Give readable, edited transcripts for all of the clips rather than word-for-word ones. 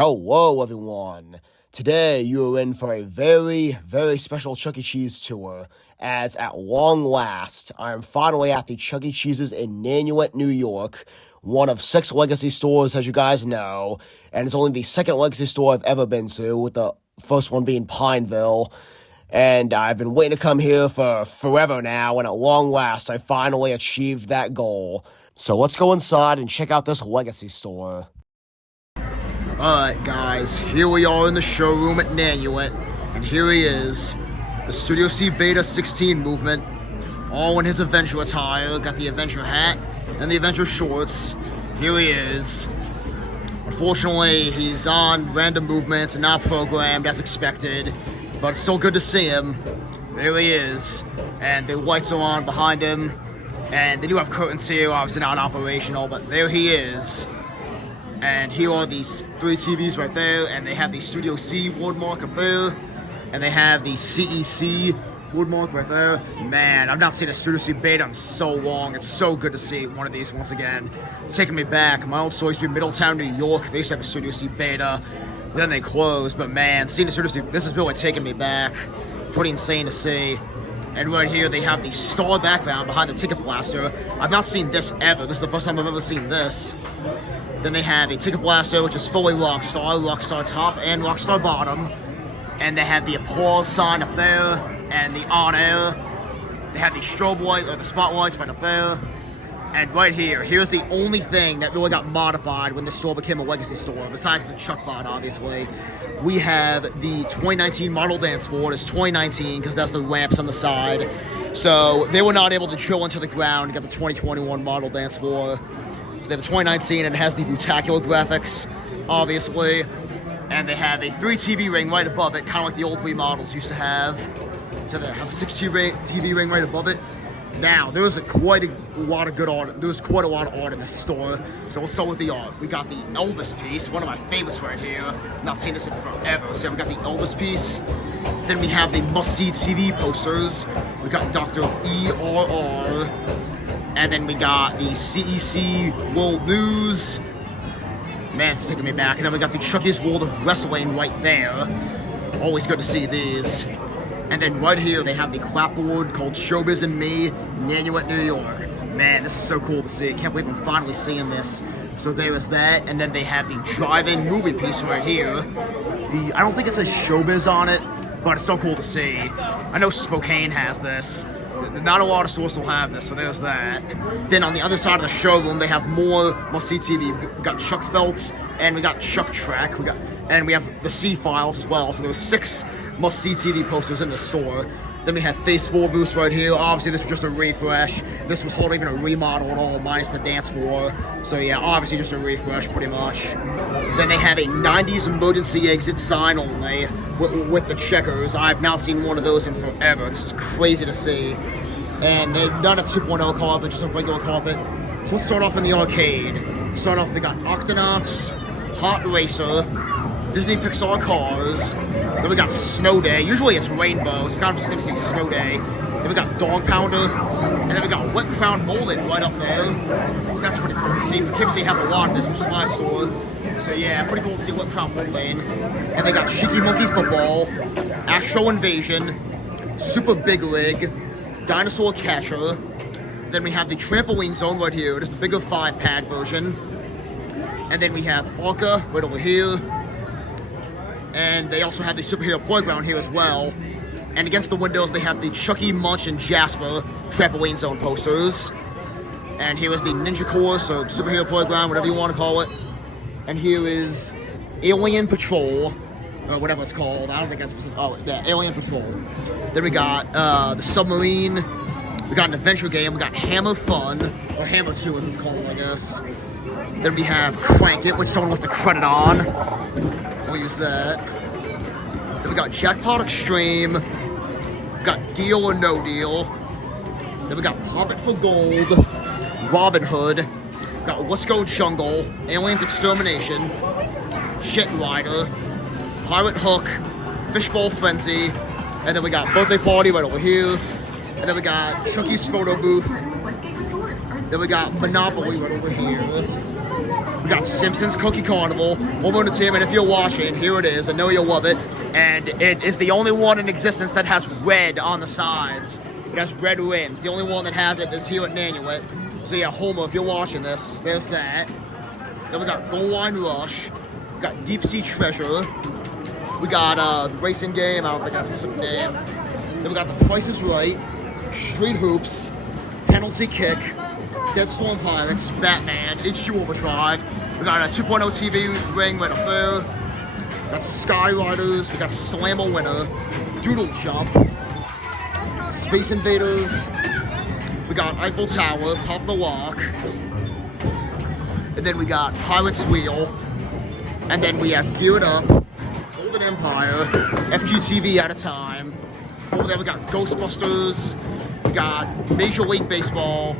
Hello, everyone. Today, you are in for a very, very special Chuck E. Cheese tour, as at long last, I am finally at the Chuck E. Cheese's in Nanuet, New York, one of 6 legacy stores, as you guys know, and it's only the second legacy store I've ever been to, with the first one being Pineville, and I've been waiting to come here for forever now, and at long last, I finally achieved that goal. So let's go inside and check out this legacy store. Alright guys, here we are in the showroom at Nanuet, and here he is, the Studio C Beta 16 movement, all in his Avenger attire, got the Avenger hat and the Avenger shorts. Here he is. Unfortunately, he's on random movements and not programmed as expected, but it's still good to see him. There he is, and the lights are on behind him, and they do have curtains here, obviously not operational, but there he is. And here are these 3 TVs right there, and they have the Studio C woodmark up there, and they have the CEC woodmark right there. Man, I've not seen a Studio C Beta in so long. It's so good to see one of these once again. It's taking me back. My old store used to be Middletown, New York. They used to have a Studio C Beta, then they closed. But man, seeing the Studio C, this is really taking me back. Pretty insane to see. And right here, they have the star background behind the ticket blaster. I've not seen this ever. This is the first time I've ever seen this. Then they have a ticket blaster, which is fully Rockstar top and Rockstar bottom. And they have the applause sign up there, and the on air. They have the strobe light, or the spotlights right up there. And right here, here's the only thing that really got modified when the store became a legacy store, besides the Chuck bot, obviously. We have the 2019 model dance floor. It's 2019, because that's the ramps on the side. So they were not able to drill into the ground to get the 2021 model dance floor. So they have the 2019, and it has the Brutacular graphics, obviously. And they have a 3 TV ring right above it, kind of like the old remodels used to have. So they have a 6 TV ring right above it. Now, there was quite a lot of good art. There was quite a lot of art in this store. So we'll start with the art. We got the Elvis piece, one of my favorites right here. Not seen this in forever. So we got the Elvis piece. Then we have the must-see TV posters. We got Dr. ERR. And then we got the CEC World News. Man, it's taking me back. And then we got the Chuck E.'s World of Wrestling right there. Always good to see these. And then right here, they have the clapboard called Showbiz and Me, Nanuet, New York. Man, this is so cool to see. Can't believe I'm finally seeing this. So there is that. And then they have the drive-in movie piece right here. I don't think it says Showbiz on it, but it's so cool to see. I know Spokane has this. Not a lot of stores still have this, so there's that. Then on the other side of the showroom, they have more must-see TV. We got Chuck Feltz, and we got Chuck Track. And we have the C files as well. So there's 6 must-see TV posters in the store. Then we have Phase 4 booths right here. Obviously, this was just a refresh. This was hardly even a remodel at all, minus the dance floor. So yeah, obviously just a refresh, pretty much. Then they have a 90s emergency exit sign only with the checkers. I've not seen one of those in forever. This is crazy to see. And they've done a 2.0 carpet, just a regular carpet. So let's start off in the arcade. Start off, they got Octonauts, Hot Racer, Disney Pixar Cars. Then we got Snow Day. Usually it's Rainbow, so kind of just say Snow Day. Then we got Dog Pounder. And then we got Wet Crown Molded right up there. So that's pretty cool to see. Poughkeepsie has a lot of this, which is my store. So yeah, pretty cool to see Wet Crown Molded. And they got Cheeky Monkey Football, Astro Invasion, Super Big League, Dinosaur Catcher. Then we have the Trampoline Zone right here. It is the bigger 5-pad version. And then we have Orca right over here. And they also have the Superhero Playground here as well. And against the windows, they have the Chucky, Munch, and Jasper Trampoline Zone posters. And here is the Ninja Course, or Superhero Playground, whatever you want to call it. And here is Alien Patrol, or whatever it's called. I don't think that's specific. Oh, yeah, Alien Patrol. Then we got the Submarine. We got an adventure game. We got Hammer Fun, or Hammer 2 as it's called, I guess. Then we have Crank It, which someone left a credit on. We'll use that. Then we got Jackpot Extreme. We got Deal or No Deal. Then we got Pop It for Gold, Robin Hood. We got Let's Go Jungle, Aliens Extermination, Jet Rider, Pirate Hook, Fishbowl Frenzy, and then we got Birthday Party right over here. And then we got Chucky's Photo Booth. Then we got Monopoly right over here. We got Simpsons Cookie Carnival, Home Entertainment. If you're watching, here it is. I know you'll love it. And it is the only one in existence that has red on the sides. It has red rims. The only one that has it is here at Nanuet. So yeah, Homer, if you're watching this, there's that. Then we got Gold Line Rush. We got Deep Sea Treasure. We got the racing game. I don't think that's a specific name. Then we got The Price is Right, Street Hoops, Penalty Kick, Dead Storm Pirates, Batman, H2 Overdrive. We got a 2.0 TV ring right up there. We got Skyriders. We got Slam a Winner, Doodle Jump, Space Invaders. We got Eiffel Tower, Pop the Lock. And then we got Pirate's Wheel. And then we have Gear It Up, Golden Empire, FGTV at a Time. Over there we got Ghostbusters. We got Major League Baseball,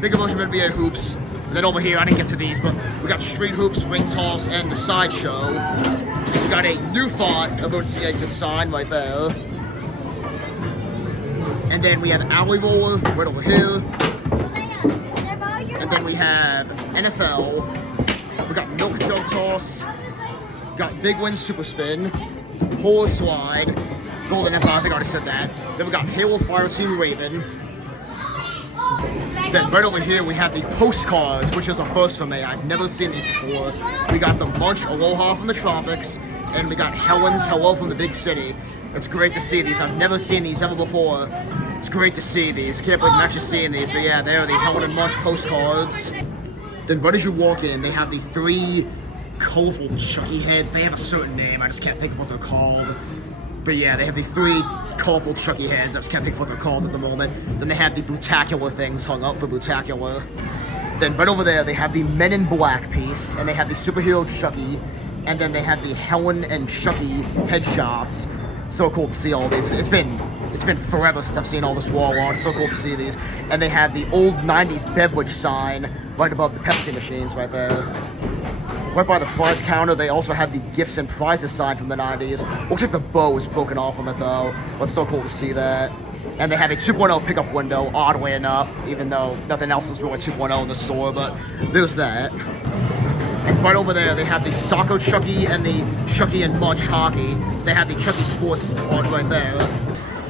bigger version of NBA Hoops. And then over here, I didn't get to these, but we got Street Hoops, Ring Toss, and the Sideshow. We got a new thought emergency exit sign right there. And then we have Alley Roller right over here. And then we have NFL. We got Milk Jug Toss. We got Big Win Super Spin. Polar Slide. Golden Empire, I think I already said that. Then we got Halo Fire Team Raven. Then right over here we have the postcards, which is a first for me. I've never seen these before. We got the Munch Aloha from the Tropics, and we got Helen's Hello from the Big City. It's great to see these. I've never seen these ever before. It's great to see these. Can't believe I'm actually seeing these, but yeah, there are the Helen and Munch postcards. Then right as you walk in, they have the 3 colorful Chucky heads. They have a certain name, I just can't think of what they're called. But yeah, they have the 3 colorful Chucky heads. I just can't think of what they're called at the moment. Then they have the Brutacular things hung up for Brutacular. Then right over there, they have the Men in Black piece, and they have the superhero Chucky, and then they have the Helen and Chucky headshots. So cool to see all these. It's been forever since I've seen all this wall art. It's so cool to see these. And they have the old 90s beverage sign right above the Pepsi machines right there. Right by the prize counter, they also have the gifts and prizes sign from the 90s. Looks like the bow is broken off from it though, but it's so cool to see that. And they have a 2.0 pickup window, oddly enough, even though nothing else is really 2.0 in the store, but there's that. And right over there, they have the Soccer Chucky and the Chucky and Munch Hockey. So they have the Chucky Sports on right there.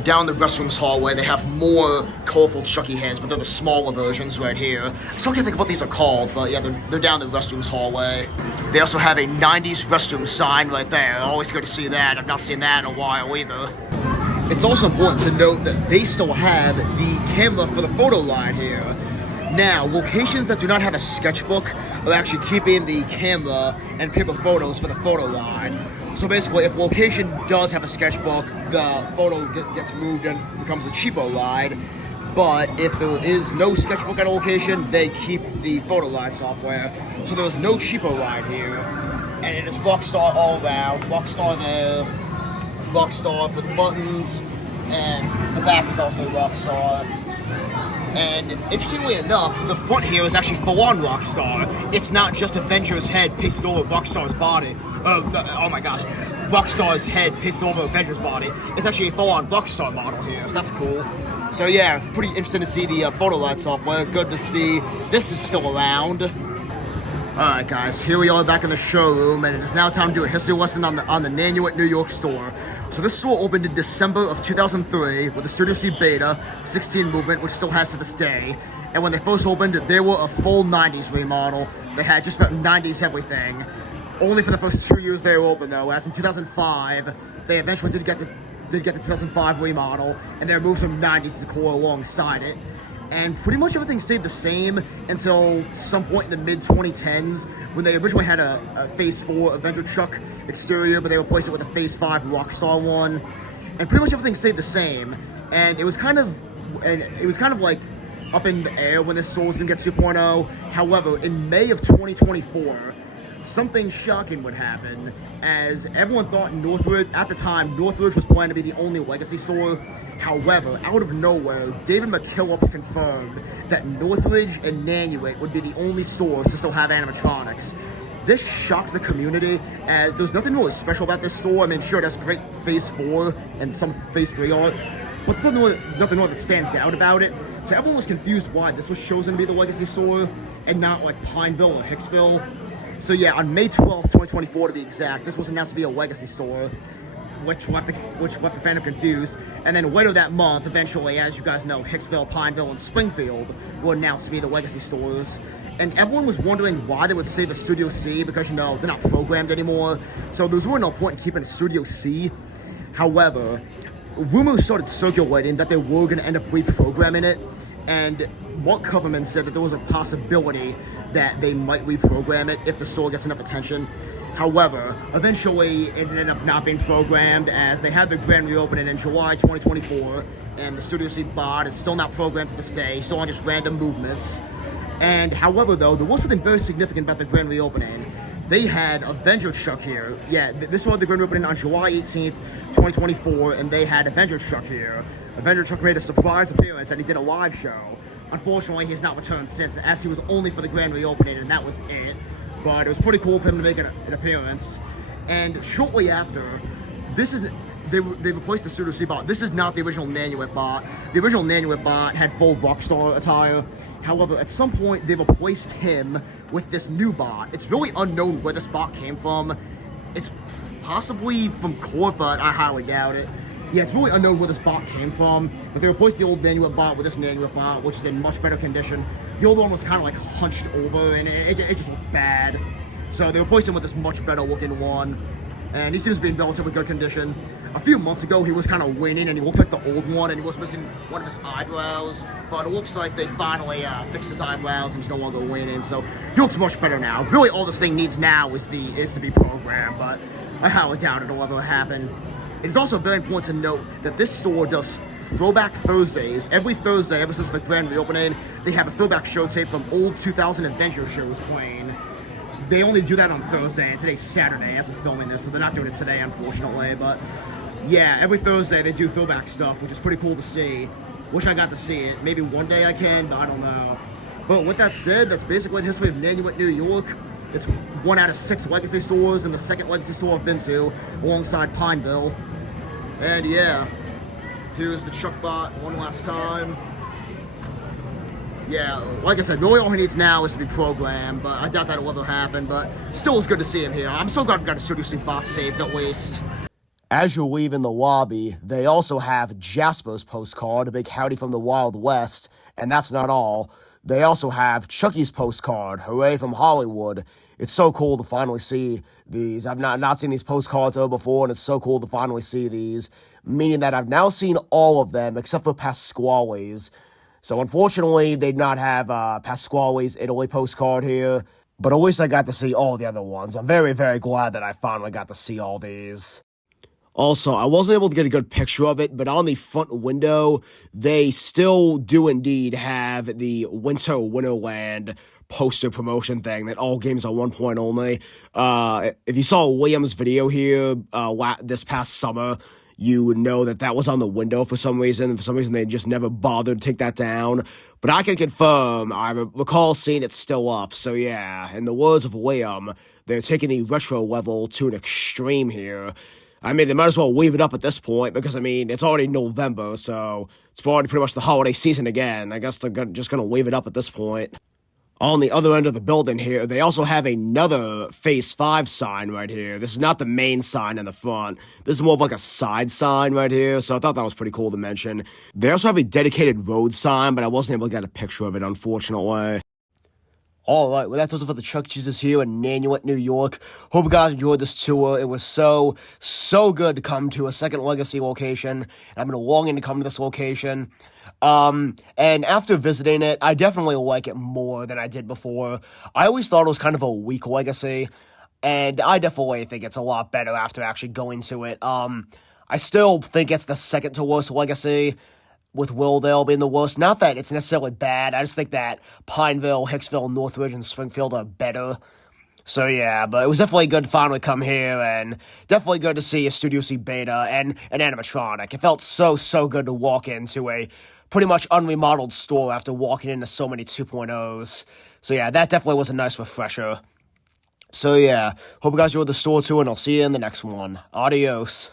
Down the restrooms hallway, they have more colorful Chucky heads, but they're the smaller versions right here. I still can't think of what these are called, but yeah, they're down the restrooms hallway. They also have a 90s restroom sign right there. Always good to see that. I've not seen that in a while either. It's also important to note that they still have the camera for the photo line here. Now, locations that do not have a sketchbook are actually keeping the camera and paper photos for the photo line. So basically, if location does have a sketchbook, the photo gets moved and becomes a cheapo ride. But if there is no sketchbook at a location, they keep the photo line software. So there's no cheapo ride here. And it is Rockstar all around. Rockstar there, Rockstar for the buttons, and the back is also Rockstar. And interestingly enough, the front here is actually full-on Rockstar. It's not just Avenger's head pasted over Rockstar's body. Oh my gosh. Rockstar's head pasted over Avenger's body. It's actually a full-on Rockstar model here, so that's cool. So yeah, it's pretty interesting to see the photo light software. Good to see this is still around. Alright guys, here we are back in the showroom, and it is now time to do a history lesson on the Nanuet, New York store. So this store opened in December of 2003 with the Studio C Beta 16 movement, which still has to this day. And when they first opened, they were a full 90s remodel. They had just about 90s everything. Only for the first 2 years they were open though, as in 2005, they eventually did get the 2005 remodel, and they removed some 90s decor alongside it. And pretty much everything stayed the same until some point in the mid-2010s when they originally had a Phase 4 Avenger truck exterior, but they replaced it with a Phase 5 Rockstar one. And pretty much everything stayed the same. And it was kind of like up in the air when this store was gonna get 2.0. However, in May of 2024, something shocking would happen, as everyone thought Northridge, at the time, Northridge was planned to be the only legacy store. However, out of nowhere, David McKillops confirmed that Northridge and Nanuet would be the only stores to still have animatronics. This shocked the community, as there's nothing really special about this store. I mean, sure, it has great Phase 4 and some Phase 3 art, but there's nothing more that stands out about it. So everyone was confused why this was chosen to be the legacy store and not like Pineville or Hicksville. So yeah, on May 12th, 2024 to be exact, this was announced to be a legacy store, which left the fandom confused. And then later that month, eventually, as you guys know, Hicksville, Pineville, and Springfield were announced to be the legacy stores. And everyone was wondering why they would save a Studio C, because, you know, they're not programmed anymore. So there was really no point in keeping a Studio C. However, rumors started circulating that they were going to end up reprogramming it. And Mark Coverman said that there was a possibility that they might reprogram it if the store gets enough attention. However, eventually it ended up not being programmed, as they had their grand reopening in July 2024, and the Studio C bot is still not programmed to this day, still on just random movements. And however, though, there was something very significant about the grand reopening. They had Avenger Chuck here. Yeah, this was the grand reopening on July 18th, 2024, and they had Avenger Chuck here. Avenger Chuck made a surprise appearance, and he did a live show. Unfortunately, he has not returned since, as he was only for the grand reopening, and that was it. But it was pretty cool for him to make an appearance. And shortly after, they replaced the Studio C bot. This is not the original Nanuet bot. The original Nanuet bot had full Rockstar attire. However, at some point, they replaced him with this new bot. It's really unknown where this bot came from. It's possibly from Court, but I highly doubt it. Yeah, it's really unknown where this bot came from, but they replaced the old Nanuet bot with this Nanuet bot, which is in much better condition. The old one was kind of like hunched over, and it just looked bad. So they replaced him with this much better looking one, and he seems to be in relatively good condition. A few months ago, he was kind of waning, and he looked like the old one, and he was missing one of his eyebrows, but it looks like they finally fixed his eyebrows, and he's no longer waning, so he looks much better now. Really, all this thing needs now is to be programmed, but I highly doubt it'll ever happen. It is also very important to note that this store does Throwback Thursdays. Every Thursday, ever since the grand reopening, they have a throwback show tape from old 2000 adventure shows playing. They only do that on Thursday, and today's Saturday as of filming this, so they're not doing it today, unfortunately. But yeah, every Thursday they do throwback stuff, which is pretty cool to see. Wish I got to see it. Maybe one day I can, but I don't know. But with that said, that's basically the history of Nanuet, New York. It's 1 out of 6 legacy stores, and the second legacy store I've been to, alongside Pineville. And yeah, here's the Chuck bot one last time. Yeah, like I said, really all he needs now is to be programmed, but I doubt that'll ever happen, but still it's good to see him here. I'm so glad we got a Studio C bot saved, at least. As you're leaving the lobby, they also have Jasper's postcard, a big howdy from the Wild West, and that's not all. They also have Chucky's postcard, hooray from Hollywood. It's so cool to finally see these. I've not seen these postcards ever before, and it's so cool to finally see these, meaning that I've now seen all of them, except for Pasquale's. So unfortunately, they did not have Pasquale's Italy postcard here, but at least I got to see all the other ones. I'm very, very glad that I finally got to see all these. Also, I wasn't able to get a good picture of it, but on the front window, they still do indeed have the Winter Wonderland poster promotion thing that all games are 1 point only. If you saw Liam's video here this past summer, you would know that that was on the window for some reason. For some reason, they just never bothered to take that down. But I can confirm, I recall seeing it still up. So yeah, in the words of Liam, they're taking the retro level to an extreme here. I mean, they might as well leave it up at this point because, I mean, it's already November, so it's already pretty much the holiday season again. I guess they're just going to leave it up at this point. On the other end of the building here, they also have another Phase 5 sign right here. This is not the main sign in the front. This is more of like a side sign right here, so I thought that was pretty cool to mention. They also have a dedicated road sign, but I wasn't able to get a picture of it, unfortunately. Alright, well that does it for the Chuck E. Cheese's here in Nanuet, New York. Hope you guys enjoyed this tour. It was so good to come to a second legacy location. I've been longing to come to this location. And after visiting it, I definitely like it more than I did before. I always thought it was kind of a weak legacy, and I definitely think it's a lot better after actually going to it. I still think it's the second to worst legacy, with Willdale being the worst. Not that it's necessarily bad, I just think that Pineville, Hicksville, Northridge, and Springfield are better. So yeah, but it was definitely good to finally come here, and definitely good to see a Studio C beta and an animatronic. It felt so good to walk into a pretty much unremodeled store after walking into so many 2.0s. So yeah, that definitely was a nice refresher. So yeah, hope you guys enjoyed the store too, and I'll see you in the next one. Adios.